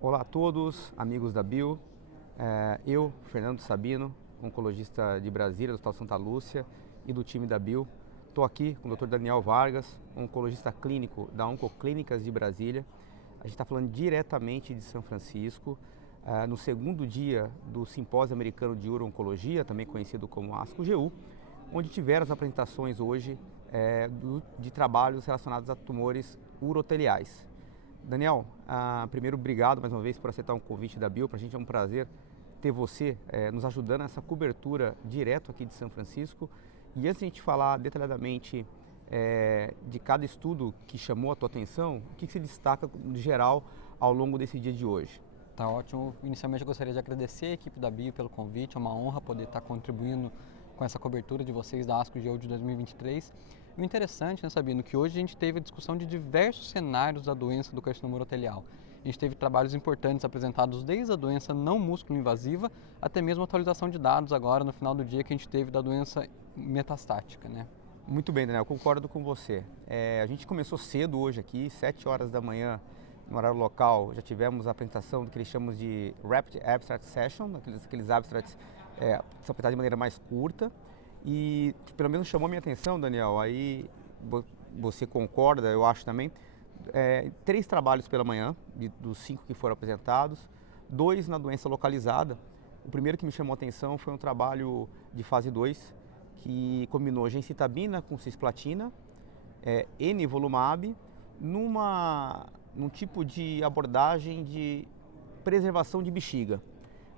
Olá a todos, amigos da Bio. Eu, Fernando Sabino, oncologista de Brasília, do Hospital Santa Lúcia e do time da Bio. Estou aqui com o Dr. Daniel Vargas, oncologista clínico da Oncoclínicas de Brasília. A gente está falando diretamente de São Francisco, no segundo dia do Simpósio Americano de Uro-Oncologia, também conhecido como ASCO-GU, onde tiveram as apresentações hoje de trabalhos relacionados a tumores uroteliais. Daniel, primeiro obrigado mais uma vez por aceitar um convite da Bio. Para a gente é um prazer ter você nos ajudando nessa cobertura direto aqui de São Francisco. E antes de a gente falar detalhadamente de cada estudo que chamou a tua atenção, o que se destaca de geral ao longo desse dia de hoje? Tá ótimo. Inicialmente eu gostaria de agradecer a equipe da Bio pelo convite, é uma honra poder estar contribuindo com essa cobertura de vocês da ASCO-GU de 2023. E o interessante, né, Sabino, que hoje a gente teve a discussão de diversos cenários da doença do carcinoma urotelial. A gente teve trabalhos importantes apresentados desde a doença não músculo-invasiva até mesmo a atualização de dados agora no final do dia que a gente teve da doença metastática, né? Muito bem, Daniel, concordo com você. A gente começou cedo hoje aqui, 7 horas da manhã, no horário local. Já tivemos a apresentação do que eles chamam de Rapid Abstract Session, aqueles abstracts que são apresentados de maneira mais curta. E pelo menos chamou minha atenção, Daniel, aí você concorda, eu acho também, 3 trabalhos pela manhã, dos 5 que foram apresentados, 2 na doença localizada. O primeiro que me chamou a atenção foi um trabalho de fase 2, que combinou gencitabina com cisplatina, nivolumab, num tipo de abordagem de preservação de bexiga.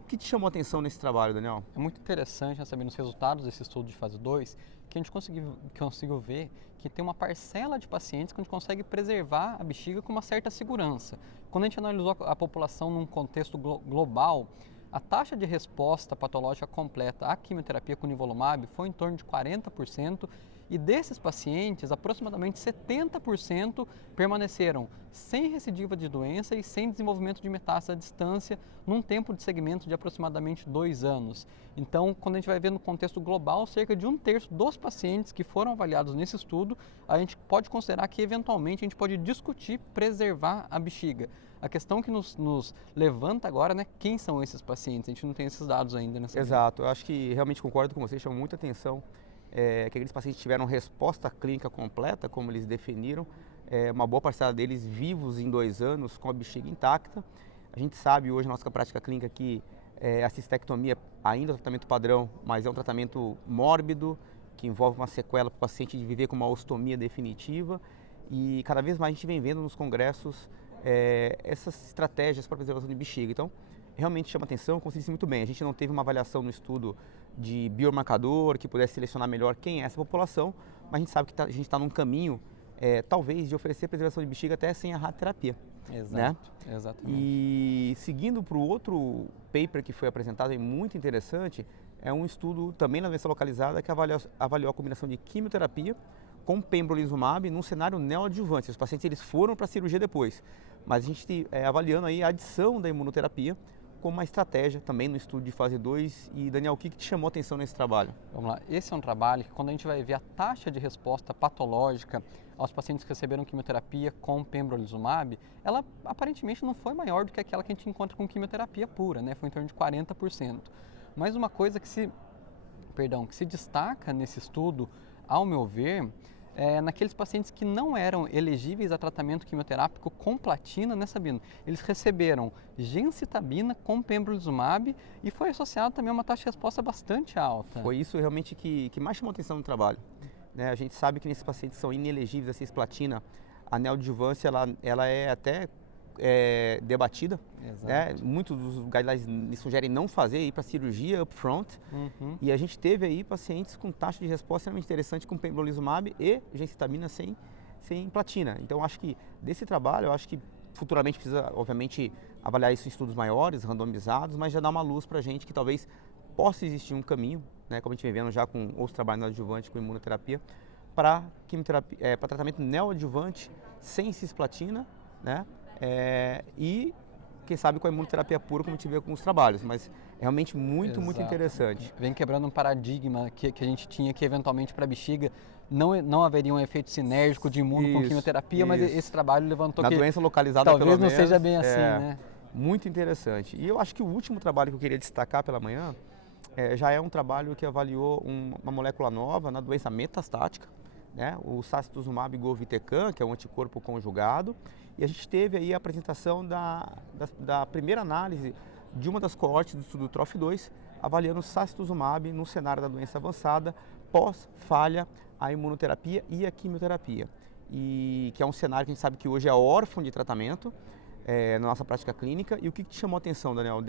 O que te chamou a atenção nesse trabalho, Daniel? É muito interessante saber nos resultados desse estudo de fase 2 que a gente conseguiu ver que tem uma parcela de pacientes que a gente consegue preservar a bexiga com uma certa segurança. Quando a gente analisou a população num contexto global, a taxa de resposta patológica completa à quimioterapia com nivolumab foi em torno de 40%, e desses pacientes, aproximadamente 70% permaneceram sem recidiva de doença e sem desenvolvimento de metástase à distância, num tempo de segmento de aproximadamente 2 anos. Então, quando a gente vai ver no contexto global, cerca de 1/3 dos pacientes que foram avaliados nesse estudo, a gente pode considerar que, eventualmente, a gente pode discutir preservar a bexiga. A questão que nos levanta agora, né, quem são esses pacientes? A gente não tem esses dados ainda nessa. Exato, eu acho que realmente concordo com você, chama muita atenção que aqueles pacientes tiveram resposta clínica completa, como eles definiram, uma boa parcela deles vivos em 2 anos com a bexiga intacta. A gente sabe hoje na nossa prática clínica que a cistectomia ainda é um tratamento padrão, mas é um tratamento mórbido, que envolve uma sequela para o paciente de viver com uma ostomia definitiva, e cada vez mais a gente vem vendo nos congressos essas estratégias para preservação de bexiga. Então, realmente chama atenção, como você disse muito bem, a gente não teve uma avaliação no estudo de biomarcador que pudesse selecionar melhor quem é essa população, mas a gente sabe que a gente está num caminho, talvez, de oferecer preservação de bexiga até sem a radioterapia. Exato, né? Exatamente. E seguindo para o outro paper que foi apresentado, é muito interessante, é um estudo também na doença localizada que avaliou a combinação de quimioterapia com pembrolizumab num cenário neoadjuvante. Os pacientes eles foram para a cirurgia depois, mas a gente avaliando aí a adição da imunoterapia como uma estratégia também no estudo de fase 2. E Daniel, o que te chamou a atenção nesse trabalho? Vamos lá, esse é um trabalho que quando a gente vai ver a taxa de resposta patológica aos pacientes que receberam quimioterapia com pembrolizumab, ela aparentemente não foi maior do que aquela que a gente encontra com quimioterapia pura, né? Foi em torno de 40%. Mas uma coisa que se destaca nesse estudo, ao meu ver, naqueles pacientes que não eram elegíveis a tratamento quimioterápico com platina, né, Sabino? Eles receberam gencitabina com pembrolizumab e foi associado também a uma taxa de resposta bastante alta. Foi isso realmente que mais chamou atenção no trabalho. A gente sabe que nesses pacientes que são inelegíveis a cisplatina, a neoadjuvância ela é até debatida. Né? Muitos dos guidelines sugerem não fazer, ir para cirurgia upfront. E a gente teve aí pacientes com taxa de resposta extremamente interessante com pembrolizumab e gencitabina sem platina. Então acho que desse trabalho, eu acho que futuramente precisa, obviamente, avaliar isso em estudos maiores, randomizados, mas já dá uma luz para a gente que talvez possa existir um caminho, né, como a gente vem vendo já com outros trabalhos neoadjuvantes com imunoterapia, para tratamento neoadjuvante sem cisplatina, né? E quem sabe com a imunoterapia pura, como a gente vê com os trabalhos, mas é realmente muito interessante. Vem quebrando um paradigma que a gente tinha que eventualmente para a bexiga não haveria um efeito sinérgico de imuno com quimioterapia, mas esse trabalho levantou na que doença localizada talvez pelo não menos, seja bem assim, né? Muito interessante. E eu acho que o último trabalho que eu queria destacar pela manhã já é um trabalho que avaliou uma molécula nova na doença metastática, né? O sacituzumab govitecan, que é um anticorpo conjugado, e a gente teve aí a apresentação da primeira análise de uma das coortes do estudo TROF2, avaliando o sacituzumab no cenário da doença avançada, pós-falha à imunoterapia e à quimioterapia. E que é um cenário que a gente sabe que hoje é órfão de tratamento na nossa prática clínica. E o que te chamou a atenção, Daniel,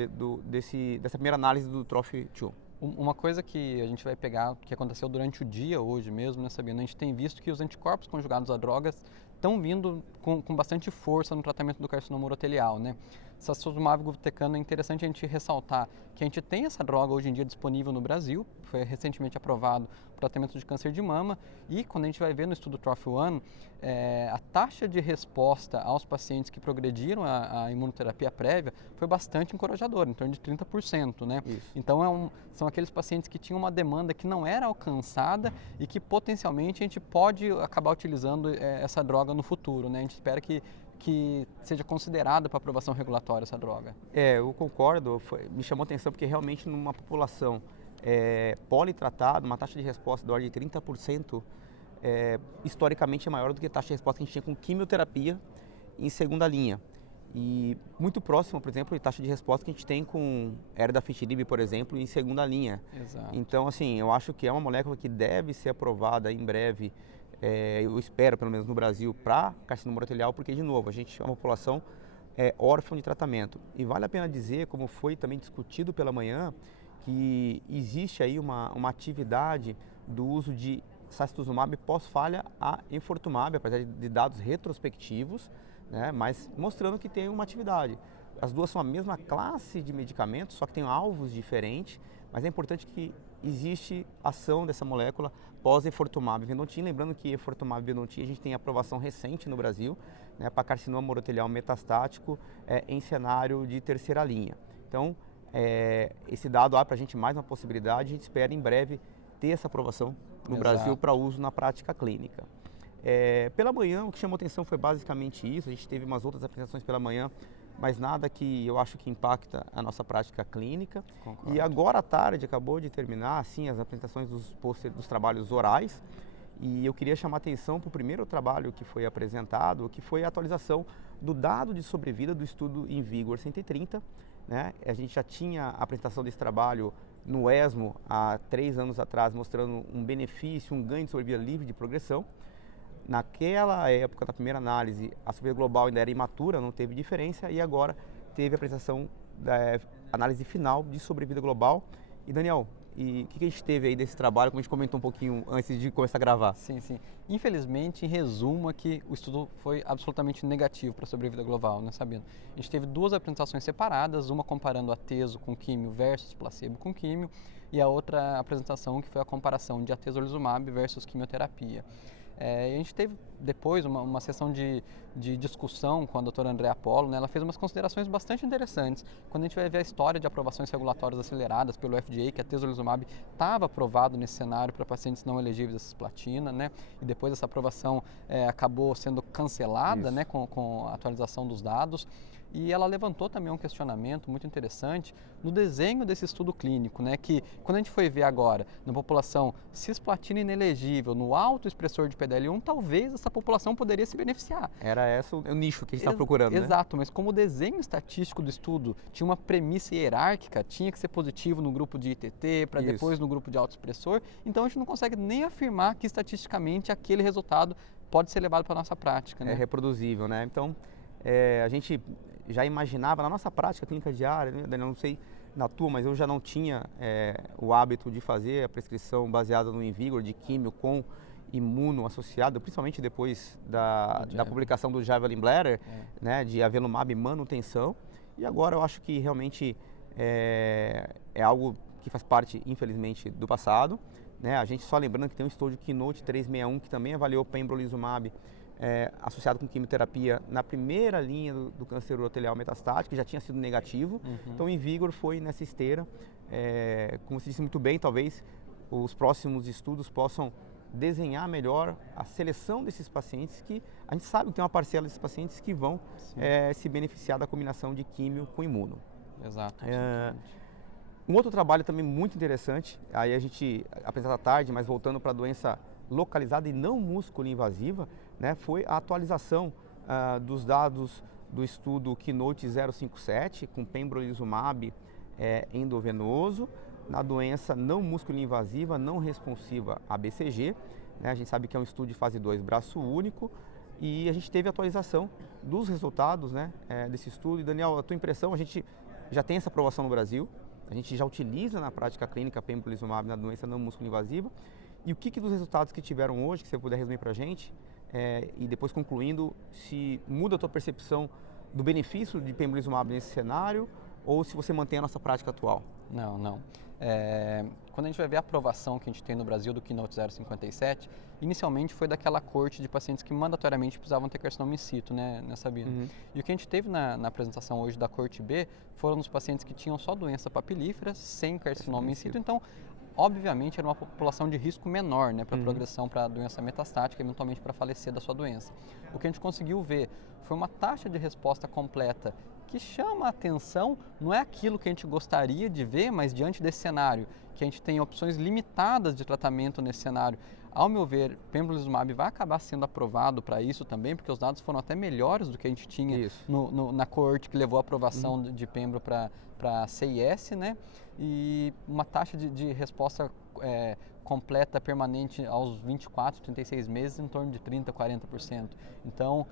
dessa primeira análise do TROF2? Uma coisa que a gente vai pegar, que aconteceu durante o dia hoje mesmo, né, Sabino? A gente tem visto que os anticorpos conjugados a drogas estão vindo com bastante força no tratamento do carcinoma urotelial, né? Sacituzumab govitecan, é interessante a gente ressaltar que a gente tem essa droga hoje em dia disponível no Brasil, foi recentemente aprovado para o tratamento de câncer de mama, e quando a gente vai ver no estudo TROF1, a taxa de resposta aos pacientes que progrediram a imunoterapia prévia foi bastante encorajadora, em torno de 30%, né? Isso. Então são aqueles pacientes que tinham uma demanda que não era alcançada e que potencialmente a gente pode acabar utilizando essa droga no futuro, né? A gente espera que seja considerada para aprovação regulatória essa droga. Eu concordo, me chamou a atenção porque realmente numa população politratada, uma taxa de resposta da ordem de 30%, historicamente é maior do que a taxa de resposta que a gente tinha com quimioterapia em segunda linha. E muito próximo, por exemplo, de taxa de resposta que a gente tem com erdafitinib, por exemplo, em segunda linha. Exato. Então, assim, eu acho que é uma molécula que deve ser aprovada em breve, eu espero, pelo menos no Brasil, para carcinoma urotelial, porque, de novo, a gente é uma população órfã de tratamento. E vale a pena dizer, como foi também discutido pela manhã, que existe aí uma atividade do uso de sacituzumab pós-falha a enfortumab, apesar de dados retrospectivos, né, mas mostrando que tem uma atividade. As duas são a mesma classe de medicamentos, só que tem alvos diferentes, mas é importante que existe ação dessa molécula pós-enfortumab vedotin, lembrando que enfortumab vedotin a gente tem aprovação recente no Brasil, né, para carcinoma urotelial metastático em cenário de terceira linha. Então, esse dado abre para a gente mais uma possibilidade, a gente espera em breve ter essa aprovação no Brasil para uso na prática clínica. Pela manhã, o que chamou atenção foi basicamente isso. A gente teve umas outras apresentações pela manhã, mas nada que eu acho que impacta a nossa prática clínica. Concordo. E agora à tarde acabou de terminar assim, as apresentações dos trabalhos orais. E eu queria chamar atenção para o primeiro trabalho que foi apresentado, que foi a atualização do dado de sobrevida do estudo IMvigor 130. Né? A gente já tinha a apresentação desse trabalho no ESMO há 3 anos atrás, mostrando um benefício, um ganho de sobrevida livre de progressão. Naquela época, na primeira análise, a sobrevida global ainda era imatura, não teve diferença, e agora teve a apresentação da análise final de sobrevida global. E Daniel, o que a gente teve aí desse trabalho, como a gente comentou um pouquinho antes de começar a gravar? Sim, sim. Infelizmente, em resumo, aqui o estudo foi absolutamente negativo para a sobrevida global, né, Sabino? A gente teve 2 apresentações separadas, uma comparando atezo com químio versus placebo com químio, e a outra apresentação que foi a comparação de atezolizumab versus quimioterapia. A gente teve depois uma sessão de discussão com a doutora Andrea Polo, né? Ela fez umas considerações bastante interessantes. Quando a gente vai ver a história de aprovações regulatórias aceleradas pelo FDA, que a atezolizumab estava aprovado nesse cenário para pacientes não elegíveis a cisplatina, né? E depois essa aprovação acabou sendo cancelada, né? Com a atualização dos dados. E ela levantou também um questionamento muito interessante no desenho desse estudo clínico, né? Que quando a gente foi ver agora na população cisplatina inelegível, no alto expressor de PDL1, talvez essa população poderia se beneficiar. Era esse o nicho que a gente estava procurando, né? Exato, mas como o desenho estatístico do estudo tinha uma premissa hierárquica, tinha que ser positivo no grupo de ITT, para depois no grupo de alto expressor, então a gente não consegue nem afirmar que estatisticamente aquele resultado pode ser levado para a nossa prática, né? É reproduzível, né? Então, a gente já imaginava na nossa prática clínica diária, né? Não sei na tua, mas eu já não tinha o hábito de fazer a prescrição baseada no IMvigor de químio com imuno associado, principalmente depois da publicação do Javelin Bladder, né, de avelumab manutenção. E agora eu acho que realmente é algo que faz parte, infelizmente, do passado. Né? A gente só lembrando que tem um estudo de Keynote 361 que também avaliou pembrolizumab associado com quimioterapia na primeira linha do câncer urotelial metastático, que já tinha sido negativo. Então o IMvigor foi nessa esteira. Como se disse muito bem, talvez os próximos estudos possam desenhar melhor a seleção desses pacientes que a gente sabe que tem uma parcela desses pacientes que vão se beneficiar da combinação de químio com imuno. Exato. Um outro trabalho também muito interessante, aí a gente apresenta à tarde, mas voltando para a doença localizada e não músculo-invasiva, né, foi a atualização dos dados do estudo Keynote 057 com pembrolizumab endovenoso na doença não músculo-invasiva, não responsiva a BCG. Né, a gente sabe que é um estudo de fase 2, braço único, e a gente teve atualização dos resultados, né, desse estudo. E Daniel, a tua impressão, a gente já tem essa aprovação no Brasil, a gente já utiliza na prática clínica pembrolizumab na doença não músculo-invasiva. E o que dos resultados que tiveram hoje, que você puder resumir para a gente, e depois concluindo, se muda a tua percepção do benefício de pembrolizumab nesse cenário, ou se você mantém a nossa prática atual? Não. Quando a gente vai ver a aprovação que a gente tem no Brasil do Keynote 057, inicialmente foi daquela corte de pacientes que mandatoriamente precisavam ter carcinoma in situ, né Sabino? Uhum. E o que a gente teve na apresentação hoje da corte B foram os pacientes que tinham só doença papilífera, sem carcinoma in situ, então obviamente era uma população de risco menor, né, para progressão para doença metastática, eventualmente para falecer da sua doença. O que a gente conseguiu ver foi uma taxa de resposta completa que chama a atenção, não é aquilo que a gente gostaria de ver, mas diante desse cenário, que a gente tem opções limitadas de tratamento nesse cenário, ao meu ver, pembrolizumab vai acabar sendo aprovado para isso também, porque os dados foram até melhores do que a gente tinha na coorte que levou a aprovação de pembro para CIS, né? E uma taxa de resposta completa permanente aos 24, 36 meses em torno de 30%, 40%. Então,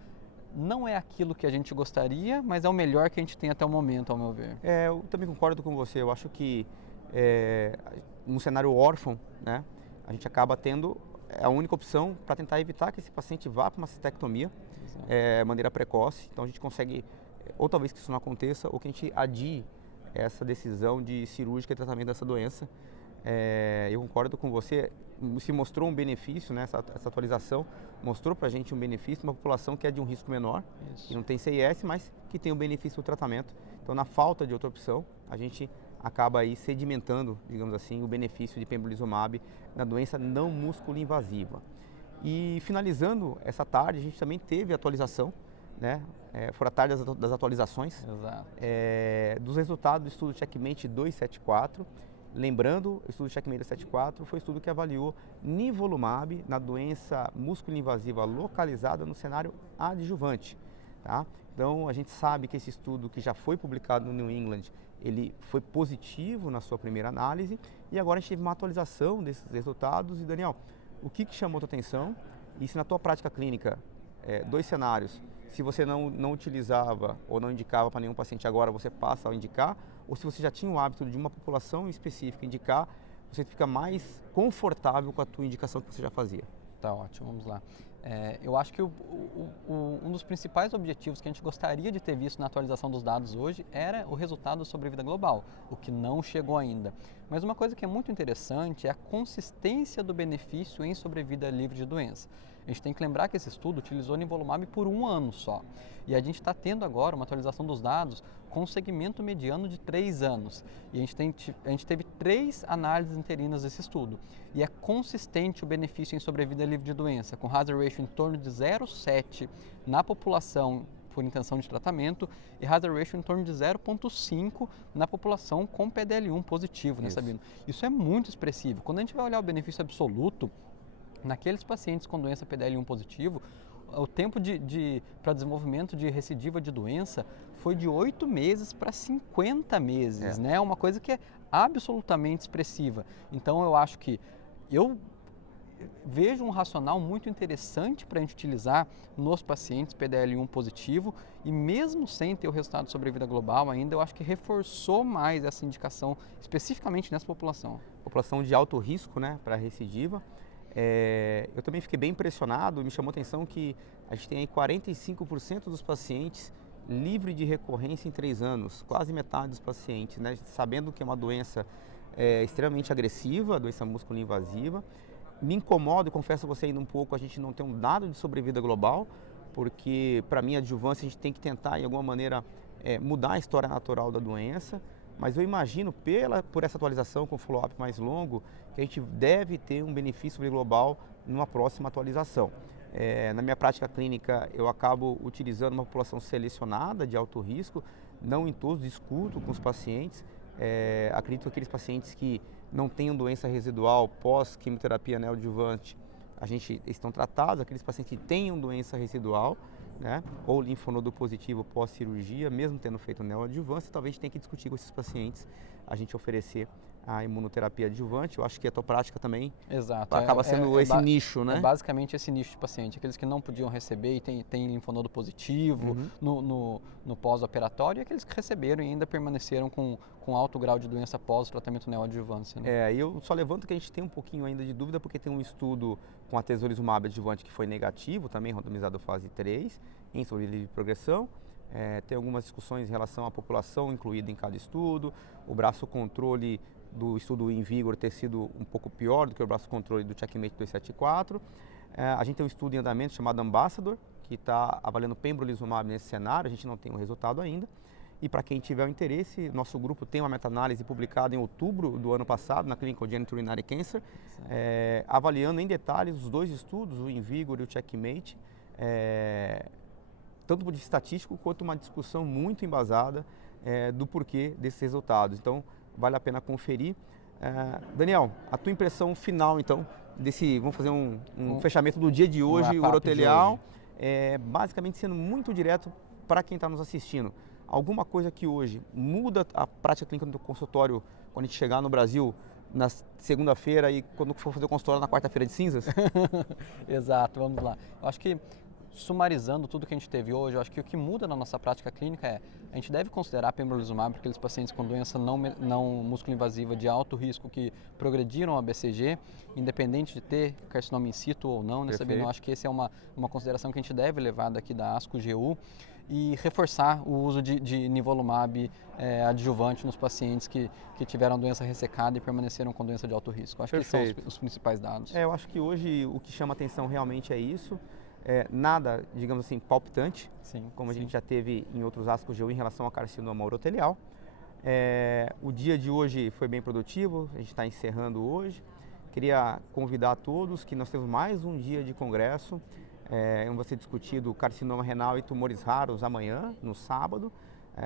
não é aquilo que a gente gostaria, mas é o melhor que a gente tem até o momento, ao meu ver. Eu também concordo com você. Eu acho que no cenário órfão, né, a gente acaba tendo a única opção para tentar evitar que esse paciente vá para uma cistectomia de maneira precoce. Então a gente consegue, ou talvez que isso não aconteça, ou que a gente adie essa decisão de cirúrgica e tratamento dessa doença. Eu concordo com você, se mostrou um benefício, né, essa atualização mostrou para a gente um benefício, uma população que é de um risco menor, que não tem CIS, mas que tem o benefício do tratamento. Então, na falta de outra opção, a gente acaba aí sedimentando, digamos assim, o benefício de pembrolizumab na doença não músculo-invasiva. E finalizando essa tarde, a gente também teve atualização, né? Foram a tarde das atualizações dos resultados do estudo Checkmate 274. Lembrando, o estudo Checkmate 274 foi o estudo que avaliou nivolumab na doença músculo-invasiva localizada no cenário adjuvante. Tá? Então, a gente sabe que esse estudo que já foi publicado no New England, ele foi positivo na sua primeira análise e agora a gente teve uma atualização desses resultados. E Daniel, o que chamou a tua atenção? E se na tua prática clínica, dois cenários, se você não utilizava ou não indicava para nenhum paciente agora, você passa a indicar, ou se você já tinha o hábito de uma população específica indicar, você fica mais confortável com a tua indicação que você já fazia. Tá ótimo, vamos lá. Eu acho que um dos principais objetivos que a gente gostaria de ter visto na atualização dos dados hoje era o resultado da sobrevida global, o que não chegou ainda. Mas uma coisa que é muito interessante é a consistência do benefício em sobrevida livre de doença. A gente tem que lembrar que esse estudo utilizou nivolumab por 1 ano só. E a gente está tendo agora uma atualização dos dados com um segmento mediano de 3 anos. E a gente teve 3 análises interinas desse estudo. E é consistente o benefício em sobrevida livre de doença, com hazard ratio em torno de 0,7 na população por intenção de tratamento e hazard ratio em torno de 0,5 na população com PDL1 positivo, né, Sabino? Isso é muito expressivo. Quando a gente vai olhar o benefício absoluto, naqueles pacientes com doença PDL1 positivo, o tempo para desenvolvimento de recidiva de doença foi de 8 meses para 50 meses, né? Uma coisa que é absolutamente expressiva. Então, eu acho que eu vejo um racional muito interessante para a gente utilizar nos pacientes PDL1 positivo e mesmo sem ter o resultado de sobrevida global ainda, eu acho que reforçou mais essa indicação especificamente nessa população. População de alto risco, né, para recidiva. Eu também fiquei bem impressionado, me chamou a atenção que a gente tem aí 45% dos pacientes livre de recorrência em 3 anos, quase metade dos pacientes, né, sabendo que é uma doença extremamente agressiva, doença músculo-invasiva. Me incomoda, confesso a você ainda um pouco, a gente não tem um dado de sobrevida global, porque para mim a adjuvância a gente tem que tentar, de alguma maneira, mudar a história natural da doença. mas eu imagino, por essa atualização com follow-up mais longo, que a gente deve ter um benefício global numa próxima atualização. Na minha prática clínica, eu acabo utilizando uma população selecionada de alto risco, não em todos, discuto com os pacientes. Acredito que aqueles pacientes que não tenham doença residual pós-quimioterapia neoadjuvante, a gente estão tratados. Aqueles pacientes que tenham doença residual, né, ou linfonodo positivo pós-cirurgia, mesmo tendo feito neoadjuvância, talvez a gente tenha que discutir com esses pacientes, a gente oferecer a imunoterapia adjuvante. Eu acho que a tua prática também acaba sendo esse nicho, né? É basicamente esse nicho de paciente, aqueles que não podiam receber e tem linfonodo positivo no pós-operatório, e aqueles que receberam e ainda permaneceram com alto grau de doença pós-tratamento neoadjuvância. Né? Eu só levanto que a gente tem um pouquinho ainda de dúvida, porque tem um estudo com atezolizumab adjuvante que foi negativo, também randomizado fase 3, em sobrevivência de progressão. Tem algumas discussões em relação à população incluída em cada estudo, o braço controle do estudo InVigor ter sido um pouco pior do que o braço controle do Checkmate 274. A gente tem um estudo em andamento chamado Ambassador, que está avaliando pembrolizumab nesse cenário, a gente não tem o resultado ainda. E para quem tiver o interesse, nosso grupo tem uma meta-análise publicada em outubro do ano passado na Clinical Genitourinary Cancer, avaliando em detalhes os dois estudos, o InVigor e o Checkmate, tanto do ponto de vista estatístico quanto uma discussão muito embasada do porquê desses resultados. Então, vale a pena conferir. Daniel, a tua impressão final, então, vamos fazer um fechamento do dia de hoje, o urotelial, basicamente sendo muito direto para quem está nos assistindo. Alguma coisa que hoje muda a prática clínica do consultório quando a gente chegar no Brasil na segunda-feira e quando for fazer o consultório na quarta-feira de cinzas? Exato, vamos lá. Eu acho que, sumarizando tudo que a gente teve hoje, eu acho que o que muda na nossa prática clínica a gente deve considerar pembrolizumab para aqueles pacientes com doença não músculo-invasiva de alto risco que progrediram a BCG, independente de ter carcinoma in situ ou não, né, Sabino? Eu acho que essa é uma consideração que a gente deve levar daqui da ASCO-GU, e reforçar o uso de nivolumab adjuvante nos pacientes que tiveram doença ressecada e permaneceram com doença de alto risco. Acho que esses são os principais dados. Eu acho que hoje o que chama atenção realmente é isso. Nada, digamos assim, palpitante, como a gente já teve em outros ASCO-GU em relação ao carcinoma urotelial. O dia de hoje foi bem produtivo, a gente está encerrando hoje. Queria convidar a todos que nós temos mais um dia de congresso. Vai ser discutido carcinoma renal e tumores raros amanhã, no sábado,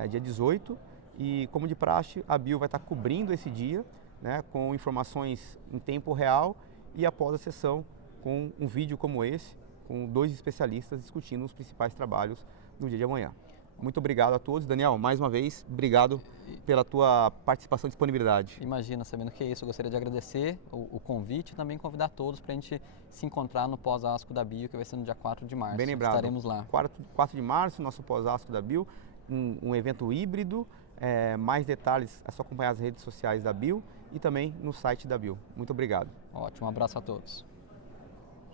dia 18. E, como de praxe, a Bio vai estar cobrindo esse dia, né, com informações em tempo real e após a sessão com um vídeo como esse, com 2 especialistas discutindo os principais trabalhos no dia de amanhã. Muito obrigado a todos. Daniel, mais uma vez, obrigado pela tua participação e disponibilidade. Imagina, sabendo que é isso. Eu gostaria de agradecer o convite e também convidar todos para a gente se encontrar no pós-ASCO da Bio, que vai ser no dia 4 de março. Bem lembrado. Estaremos lá. 4 de março, nosso pós-ASCO da Bio, um evento híbrido. Mais detalhes é só acompanhar as redes sociais da Bio e também no site da Bio. Muito obrigado. Ótimo, um abraço a todos.